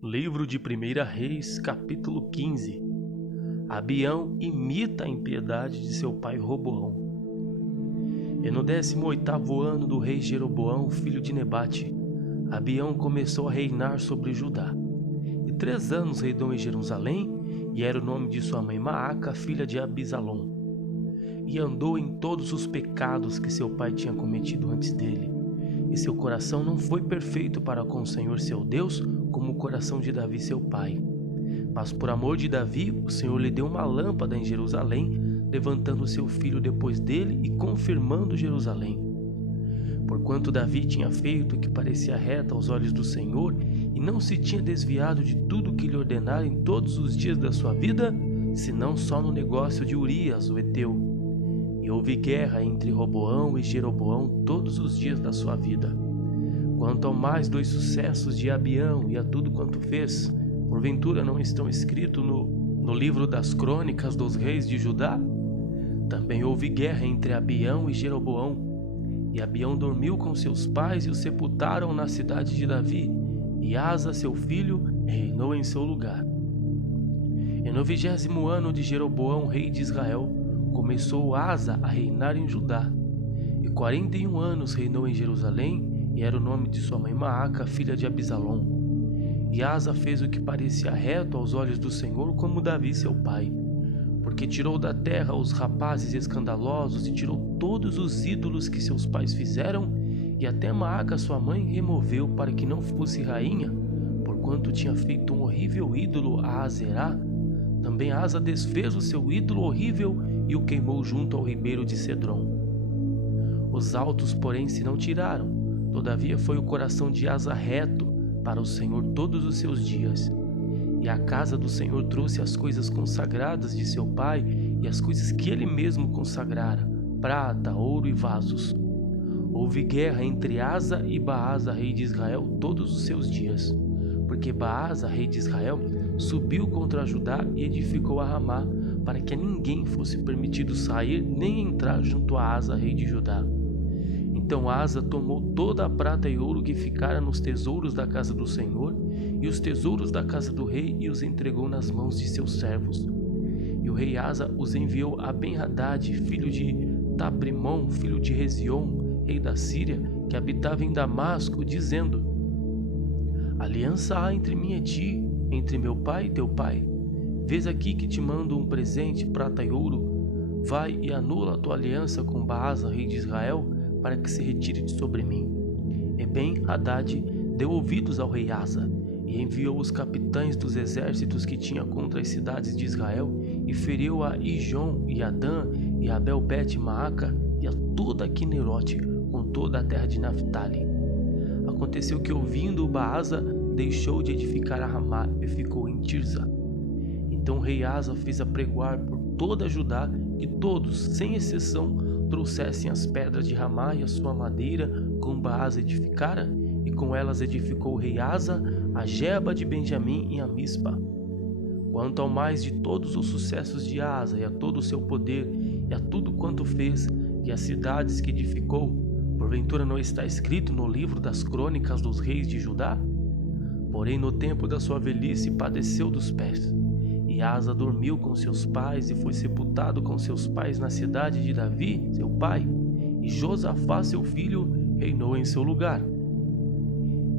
Livro de 1 Reis, capítulo 15. Abião imita a impiedade de seu pai Roboão. E no 18º ano do rei Jeroboão, filho de Nebate, Abião começou a reinar sobre Judá. E 3 anos reinou em Jerusalém, e era o nome de sua mãe Maaca, filha de Abisalom. E andou em todos os pecados que seu pai tinha cometido antes dele. E seu coração não foi perfeito para com o Senhor seu Deus, como o coração de Davi seu pai. Mas por amor de Davi, o Senhor lhe deu uma lâmpada em Jerusalém, levantando seu filho depois dele e confirmando Jerusalém. Porquanto Davi tinha feito o que parecia reto aos olhos do Senhor, e não se tinha desviado de tudo o que lhe ordenara em todos os dias da sua vida, senão só no negócio de Urias, o heteu. E houve guerra entre Roboão e Jeroboão todos os dias da sua vida. Quanto ao mais 2 sucessos de Abião e a tudo quanto fez, porventura não estão escritos no livro das crônicas dos reis de Judá? Também houve guerra entre Abião e Jeroboão. E Abião dormiu com seus pais e o sepultaram na cidade de Davi, e Asa, seu filho, reinou em seu lugar. E no 20º ano de Jeroboão, rei de Israel, começou Asa a reinar em Judá. E 41 anos reinou em Jerusalém, e era o nome de sua mãe Maaca, filha de Abisalom. E Asa fez o que parecia reto aos olhos do Senhor, como Davi seu pai, porque tirou da terra os rapazes escandalosos e tirou todos os ídolos que seus pais fizeram, e até Maaca sua mãe removeu para que não fosse rainha, porquanto tinha feito um horrível ídolo a Azerá. Também Asa desfez o seu ídolo horrível e o queimou junto ao ribeiro de Cedron. Os altos, porém, se não tiraram. Todavia foi o coração de Asa reto para o Senhor todos os seus dias. E a casa do Senhor trouxe as coisas consagradas de seu pai e as coisas que ele mesmo consagrara, prata, ouro e vasos. Houve guerra entre Asa e Baasa, rei de Israel, todos os seus dias. Porque Baasa, rei de Israel, subiu contra Judá e edificou a Ramá, para que a ninguém fosse permitido sair nem entrar junto a Asa, rei de Judá. Então Asa tomou toda a prata e ouro que ficara nos tesouros da casa do Senhor e os tesouros da casa do rei e os entregou nas mãos de seus servos. E o rei Asa os enviou a Ben-Hadad, filho de Tabrimon, filho de Rezion, rei da Síria, que habitava em Damasco, dizendo: Aliança há entre mim e ti, entre meu pai e teu pai. Vês aqui que te mando um presente, prata e ouro. Vai e anula a tua aliança com Baasa, rei de Israel, para que se retire de sobre mim. E Ben-Hadad deu ouvidos ao rei Asa, e enviou os capitães dos exércitos que tinha contra as cidades de Israel, e feriu a Ijon, e a Dan, e a Abel-Bet-Maaca, e a toda a Quinerote, com toda a terra de Naphtali. Aconteceu que, ouvindo Baasa, deixou de edificar a Ramá e ficou em Tirza. Então o rei Asa fez apregoar por toda a Judá que todos, sem exceção, trouxessem as pedras de Ramá e a sua madeira, como Baasa edificara, e com elas edificou o rei Asa a Geba de Benjamim e a Mispa. Quanto ao mais de todos os sucessos de Asa, e a todo o seu poder, e a tudo quanto fez, e as cidades que edificou, porventura não está escrito no livro das crônicas dos reis de Judá? Porém, no tempo da sua velhice padeceu dos pés. E Asa dormiu com seus pais e foi sepultado com seus pais na cidade de Davi, seu pai, e Josafá, seu filho, reinou em seu lugar.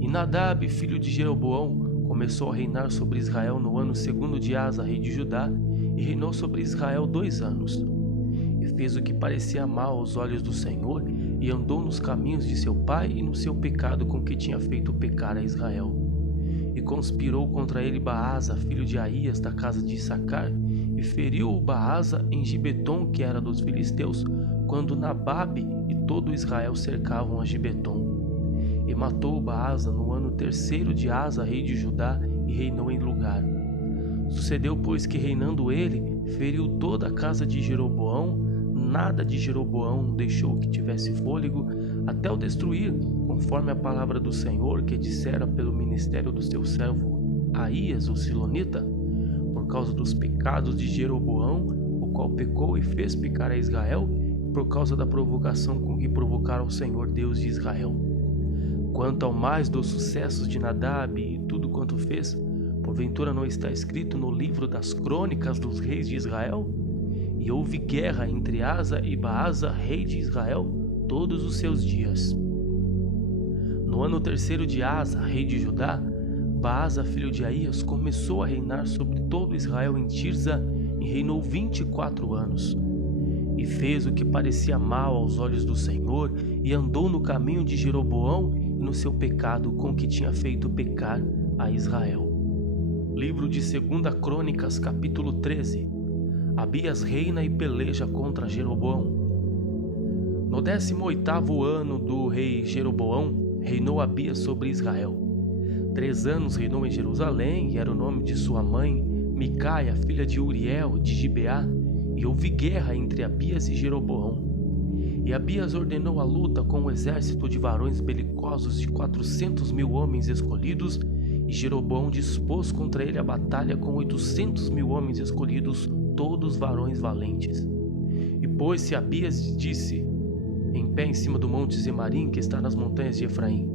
E Nadab, filho de Jeroboão, começou a reinar sobre Israel no ano 2º de Asa, rei de Judá, e reinou sobre Israel 2 anos. E fez o que parecia mal aos olhos do Senhor, e andou nos caminhos de seu pai e no seu pecado com que tinha feito pecar a Israel. E conspirou contra ele Baasa, filho de Aías, da casa de Issacar, e feriu o Baasa em Gibeton, que era dos filisteus, quando Nababe e todo Israel cercavam a Gibeton. E matou o Baasa no ano 3º de Asa, rei de Judá, e reinou em lugar. Sucedeu, pois, que reinando ele, feriu toda a casa de Jeroboão. Nada de Jeroboão deixou que tivesse fôlego, até o destruir, conforme a palavra do Senhor que dissera pelo ministério do seu servo Aías, o Silonita, por causa dos pecados de Jeroboão, o qual pecou e fez pecar a Israel, por causa da provocação com que provocaram o Senhor Deus de Israel. Quanto ao mais dos sucessos de Nadab e tudo quanto fez, porventura não está escrito no livro das crônicas dos reis de Israel? E houve guerra entre Asa e Baasa, rei de Israel, todos os seus dias. No ano terceiro de Asa, rei de Judá, Baasa, filho de Aías, começou a reinar sobre todo Israel em Tirza e reinou 24 anos. E fez o que parecia mal aos olhos do Senhor e andou no caminho de Jeroboão e no seu pecado com que tinha feito pecar a Israel. Livro de 2 Crônicas, capítulo 13. Abias reina e peleja contra Jeroboão. No 18º ano do rei Jeroboão, reinou Abias sobre Israel. 3 anos reinou em Jerusalém, e era o nome de sua mãe, Micaia, filha de Uriel, de Gibeá, e houve guerra entre Abias e Jeroboão. E Abias ordenou a luta com um exército de varões belicosos de 400.000 homens escolhidos, e Jeroboão dispôs contra ele a batalha com 800.000 homens escolhidos, todos varões valentes. E pôs-se Abias e disse, em pé em cima do monte Zemarim, que está nas montanhas de Efraim: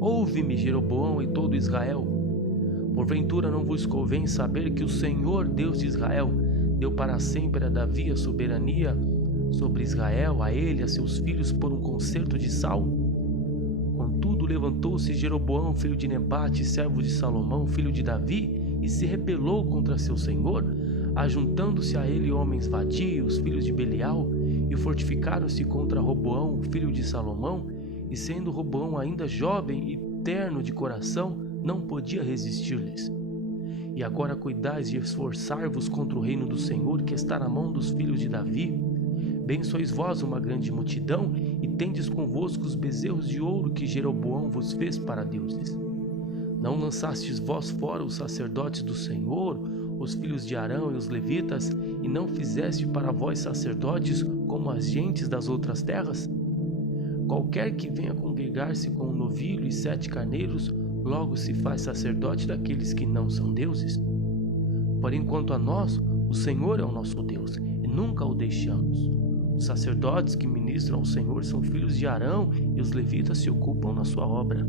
Ouve-me, Jeroboão e todo Israel. Porventura não vos convém saber que o Senhor, Deus de Israel, deu para sempre a Davi a soberania sobre Israel, a ele e a seus filhos, por um concerto de Saul? Contudo, levantou-se Jeroboão, filho de Nebate, servo de Salomão, filho de Davi, e se rebelou contra seu senhor, ajuntando-se a ele homens vadios, filhos de Belial, e fortificaram-se contra Roboão, filho de Salomão, e sendo Roboão ainda jovem e terno de coração, não podia resistir-lhes. E agora cuidais de esforçar-vos contra o reino do Senhor, que está na mão dos filhos de Davi. Bem sois vós uma grande multidão, e tendes convosco os bezerros de ouro que Jeroboão vos fez para deuses. Não lançastes vós fora os sacerdotes do Senhor, os filhos de Arão e os levitas, e não fizeste para vós sacerdotes como as gentes das outras terras? Qualquer que venha congregar-se com um novilho e 7 carneiros, logo se faz sacerdote daqueles que não são deuses. Porém, quanto a nós, o Senhor é o nosso Deus, e nunca o deixamos. Os sacerdotes que ministram ao Senhor são filhos de Arão, e os levitas se ocupam na sua obra.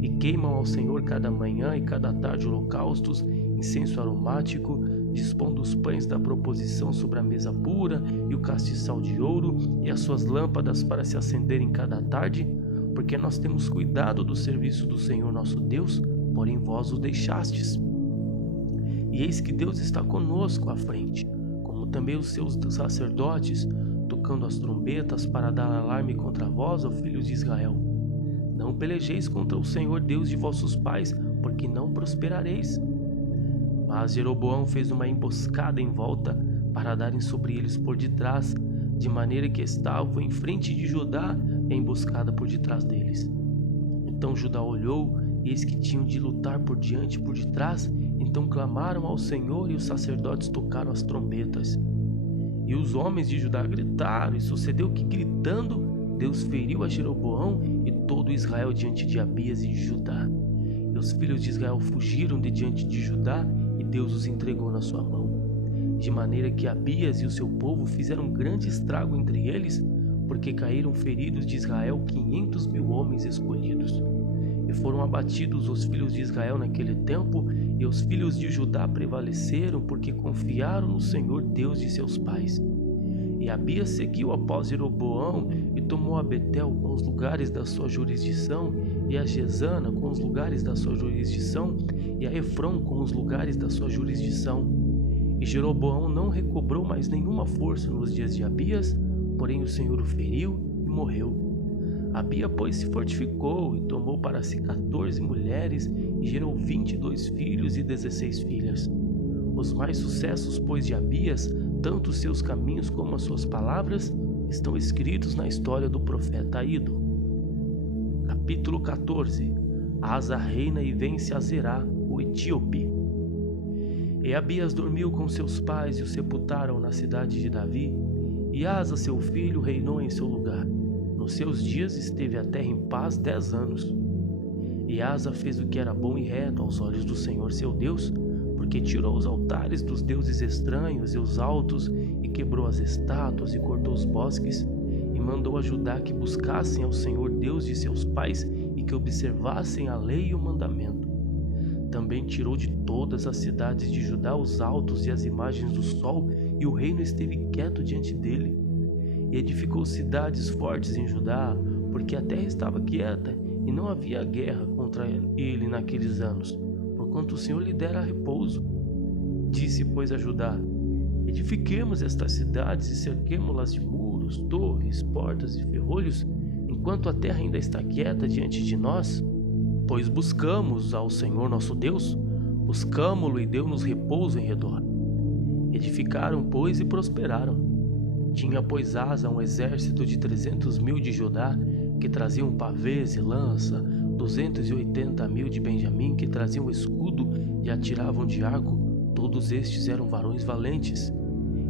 E queimam ao Senhor cada manhã e cada tarde holocaustos, incenso aromático, dispondo os pães da proposição sobre a mesa pura, e o castiçal de ouro, e as suas lâmpadas para se acenderem cada tarde, porque nós temos cuidado do serviço do Senhor nosso Deus, porém vós o deixastes. E eis que Deus está conosco à frente, como também os seus sacerdotes, tocando as trombetas para dar alarme contra vós, ó filhos de Israel. Não pelejeis contra o Senhor Deus de vossos pais, porque não prosperareis. Mas Jeroboão fez uma emboscada em volta, para darem sobre eles por detrás, de maneira que estavam em frente de Judá e a emboscada por detrás deles. Então Judá olhou, e eis que tinham de lutar por diante e por detrás. Então clamaram ao Senhor, e os sacerdotes tocaram as trombetas. E os homens de Judá gritaram, e sucedeu que, gritando, Deus feriu a Jeroboão e todo Israel diante de Abias e de Judá. E os filhos de Israel fugiram de diante de Judá, e Deus os entregou na sua mão. De maneira que Abias e o seu povo fizeram um grande estrago entre eles, porque caíram feridos de Israel 500.000 homens escolhidos. E foram abatidos os filhos de Israel naquele tempo, e os filhos de Judá prevaleceram, porque confiaram no Senhor Deus de seus pais. E Abias seguiu após Jeroboão, e tomou a Betel com os lugares da sua jurisdição, e a Gesana com os lugares da sua jurisdição, e a Efron com os lugares da sua jurisdição. E Jeroboão não recobrou mais nenhuma força nos dias de Abias, porém o Senhor o feriu e morreu. Abia, pois, se fortificou e tomou para si 14 mulheres, e gerou 22 filhos e 16 filhas. Os mais sucessos, pois, de Abias, tanto os seus caminhos como as suas palavras, estão escritos na história do profeta Ido. Capítulo 14. Asa reina e vence a Zerá, o etíope. E Abias dormiu com seus pais e o sepultaram na cidade de Davi, e Asa, seu filho, reinou em seu lugar. Nos seus dias esteve a terra em paz 10 anos. E Asa fez o que era bom e reto aos olhos do Senhor seu Deus, porque tirou os altares dos deuses estranhos e os altos, e quebrou as estátuas e cortou os bosques, e e mandou a Judá que buscassem ao Senhor Deus de seus pais e que observassem a lei e o mandamento. Também tirou de todas as cidades de Judá os altos e as imagens do sol, e o reino esteve quieto diante dele. E edificou cidades fortes em Judá, porque a terra estava quieta e não havia guerra contra ele naqueles anos, porquanto o Senhor lhe dera repouso. Disse, pois, a Judá: edifiquemos estas cidades e cerquemo-las de muros, torres, portas e ferrolhos, enquanto a terra ainda está quieta diante de nós. Pois buscamos ao Senhor nosso Deus, buscamo-lo e deu-nos repouso em redor. Edificaram, pois, e prosperaram. Tinha, pois, Asa um exército de 300.000 de Judá, que traziam pavês e lança, 280.000 de Benjamim, que traziam escudo e atiravam de arco. Todos estes eram varões valentes.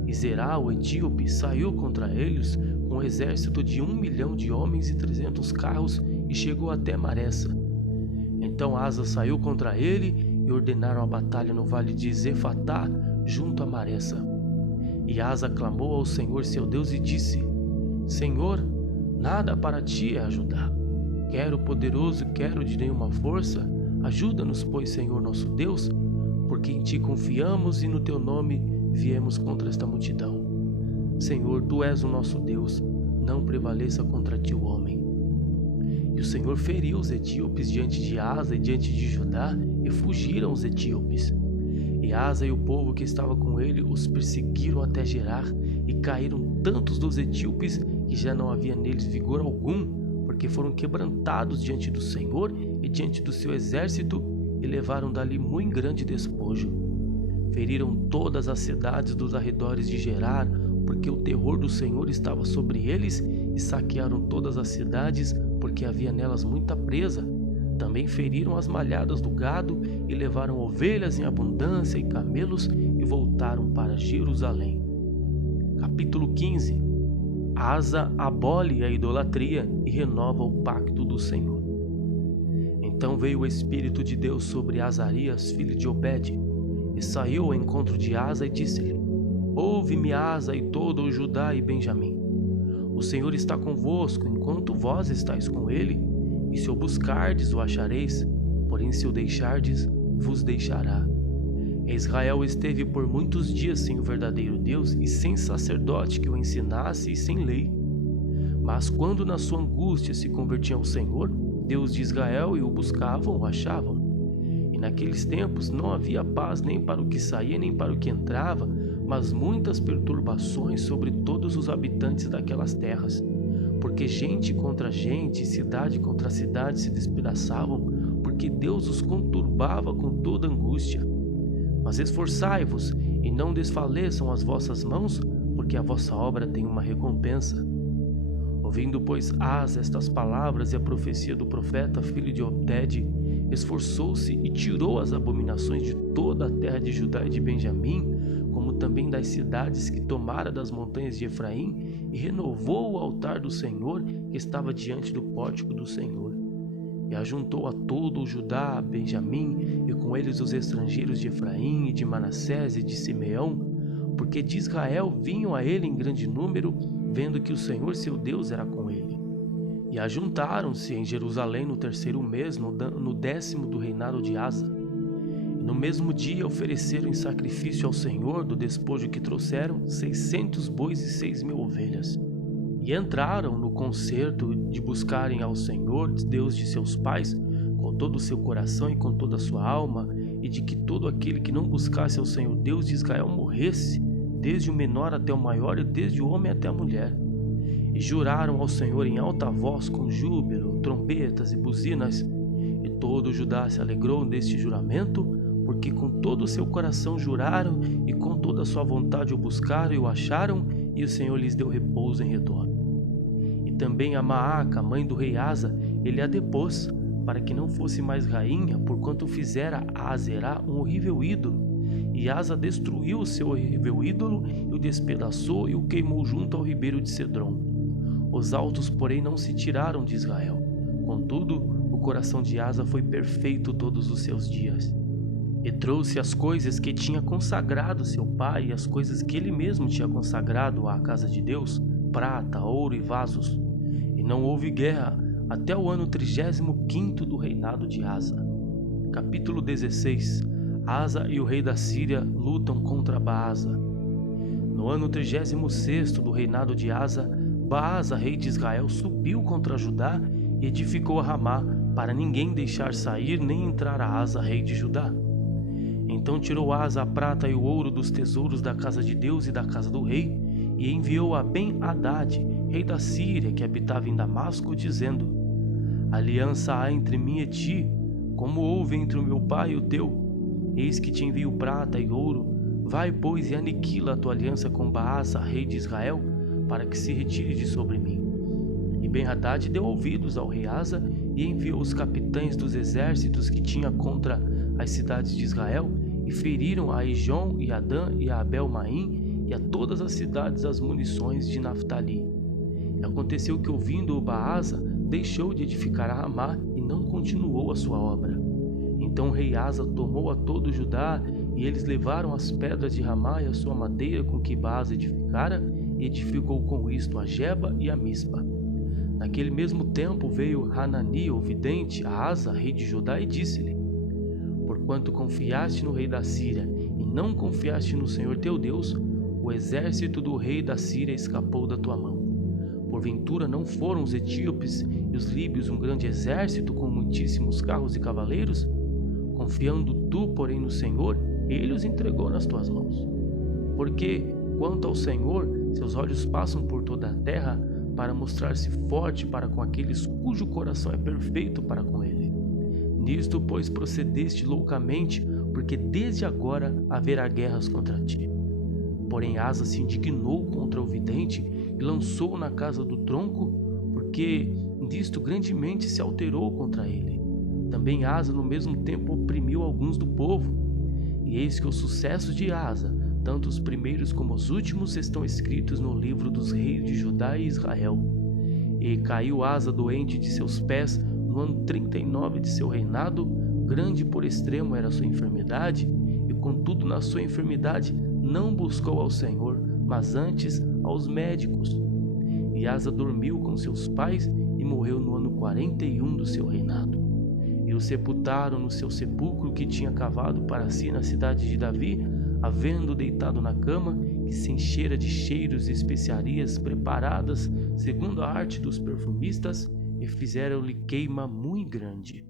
E Zerá, o etíope, saiu contra eles com um exército de 1 milhão de homens e 300 carros, e chegou até Maressa. Então Asa saiu contra ele e ordenaram a batalha no vale de Zefatá, junto a Maressa. E Asa clamou ao Senhor seu Deus e disse: Senhor, nada para ti é ajudar. Quero poderoso, quero de nenhuma força. Ajuda-nos, pois, Senhor nosso Deus, porque em ti confiamos e no teu nome viemos contra esta multidão. Senhor, tu és o nosso Deus, não prevaleça contra ti o homem. E o Senhor feriu os etíopes diante de Asa e diante de Judá, e fugiram os etíopes. E Asa e o povo que estava com ele os perseguiram até Gerar, e caíram tantos dos etíopes que já não havia neles vigor algum, porque foram quebrantados diante do Senhor e diante do seu exército, e levaram dali muito grande despojo. Feriram todas as cidades dos arredores de Gerar, porque o terror do Senhor estava sobre eles, e saquearam todas as cidades, porque havia nelas muita presa. Também feriram as malhadas do gado, e levaram ovelhas em abundância e camelos, e voltaram para Jerusalém. Capítulo 15. Asa abole a idolatria e renova o pacto do Senhor. Então veio o Espírito de Deus sobre Azarias, filho de Obed, e saiu ao encontro de Asa e disse-lhe: Ouve-me, Asa, e todo o Judá e Benjamim. O Senhor está convosco, enquanto vós estáis com ele, e se o buscardes, o achareis, porém se o deixardes, vos deixará. Israel esteve por muitos dias sem o verdadeiro Deus e sem sacerdote que o ensinasse e sem lei. Mas quando na sua angústia se convertiam ao Senhor, Deus de Israel, e o buscavam, o achavam. E naqueles tempos não havia paz nem para o que saía nem para o que entrava, mas muitas perturbações sobre todos os habitantes daquelas terras, porque gente contra gente, cidade contra cidade se despedaçavam, porque Deus os conturbava com toda angústia. Mas esforçai-vos e não desfaleçam as vossas mãos, porque a vossa obra tem uma recompensa. Ouvindo, pois, Asa estas palavras e a profecia do profeta, filho de Obed, esforçou-se e tirou as abominações de toda a terra de Judá e de Benjamim, como também das cidades que tomara das montanhas de Efraim, e renovou o altar do Senhor que estava diante do pórtico do Senhor. E ajuntou a todo o Judá, a Benjamim, e com eles os estrangeiros de Efraim e de Manassés e de Simeão, porque de Israel vinham a ele em grande número, vendo que o Senhor seu Deus era com ele. E ajuntaram-se em Jerusalém no 3º mês, no 10º do reinado de Asa. E no mesmo dia ofereceram em sacrifício ao Senhor, do despojo que trouxeram, 600 bois e 6.000 ovelhas. E entraram no concerto de buscarem ao Senhor, Deus de seus pais, com todo o seu coração e com toda a sua alma, e de que todo aquele que não buscasse ao Senhor Deus de Israel morresse, desde o menor até o maior e desde o homem até a mulher. E juraram ao Senhor em alta voz, com júbilo, trombetas e buzinas. E todo o Judá se alegrou deste juramento, porque com todo o seu coração juraram e com toda a sua vontade o buscaram e o acharam, e o Senhor lhes deu repouso em redor. E também a Maaca, mãe do rei Asa, ele a depôs, para que não fosse mais rainha, porquanto fizera a Azerá um horrível ídolo. E Asa destruiu o seu horrível ídolo, e o despedaçou e o queimou junto ao ribeiro de Cedron. Os altos, porém, não se tiraram de Israel. Contudo, o coração de Asa foi perfeito todos os seus dias. E trouxe as coisas que tinha consagrado seu pai, e as coisas que ele mesmo tinha consagrado à casa de Deus, prata, ouro e vasos. E não houve guerra até o ano 35º do reinado de Asa. Capítulo 16. Asa e o rei da Síria lutam contra Baasa. No ano 36º do reinado de Asa, Baasa, rei de Israel, subiu contra Judá e edificou a Ramá, para ninguém deixar sair nem entrar a Asa, rei de Judá. Então tirou Asa a prata e o ouro dos tesouros da casa de Deus e da casa do rei, e enviou a Ben-Hadad, rei da Síria, que habitava em Damasco, dizendo: Aliança há entre mim e ti, como houve entre o meu pai e o teu. Eis que te envio prata e ouro. Vai, pois, e aniquila a tua aliança com Baasa, rei de Israel, para que se retire de sobre mim. E Ben-Hadad deu ouvidos ao rei Asa e enviou os capitães dos exércitos que tinha contra as cidades de Israel, e feriram a Ijon e a Dan e a Abel-Maim e a todas as cidades as munições de Naftali. E aconteceu que, ouvindo o Baasa, deixou de edificar a Ramá e não continuou a sua obra. Então o rei Asa tomou a todo Judá, e eles levaram as pedras de Ramá e a sua madeira com que Baasa edificara, e edificou com isto a Geba e a Mispa. Naquele mesmo tempo veio Hanani, o vidente, a Asa, rei de Judá, e disse-lhe: Porquanto confiaste no rei da Síria e não confiaste no Senhor teu Deus, o exército do rei da Síria escapou da tua mão. Porventura não foram os etíopes e os líbios um grande exército com muitíssimos carros e cavaleiros? Confiando tu, porém, no Senhor, ele os entregou nas tuas mãos. Porque, quanto ao Senhor, seus olhos passam por toda a terra para mostrar-se forte para com aqueles cujo coração é perfeito para com ele. Nisto, pois, procedeste loucamente, porque desde agora haverá guerras contra ti. Porém Asa se indignou contra o vidente e lançou-o na casa do tronco, porque disto grandemente se alterou contra ele. Também Asa no mesmo tempo oprimiu alguns do povo. E eis que os sucessos de Asa, tanto os primeiros como os últimos, estão escritos no livro dos reis de Judá e Israel. E caiu Asa doente de seus pés no ano 39 de seu reinado, grande por extremo era a sua enfermidade, e contudo na sua enfermidade não buscou ao Senhor, mas antes aos médicos. E Asa dormiu com seus pais e morreu no ano 41 do seu reinado. E o sepultaram no seu sepulcro que tinha cavado para si na cidade de Davi, havendo deitado na cama, que se enchera de cheiros e especiarias preparadas segundo a arte dos perfumistas, e fizeram-lhe queima muito grande.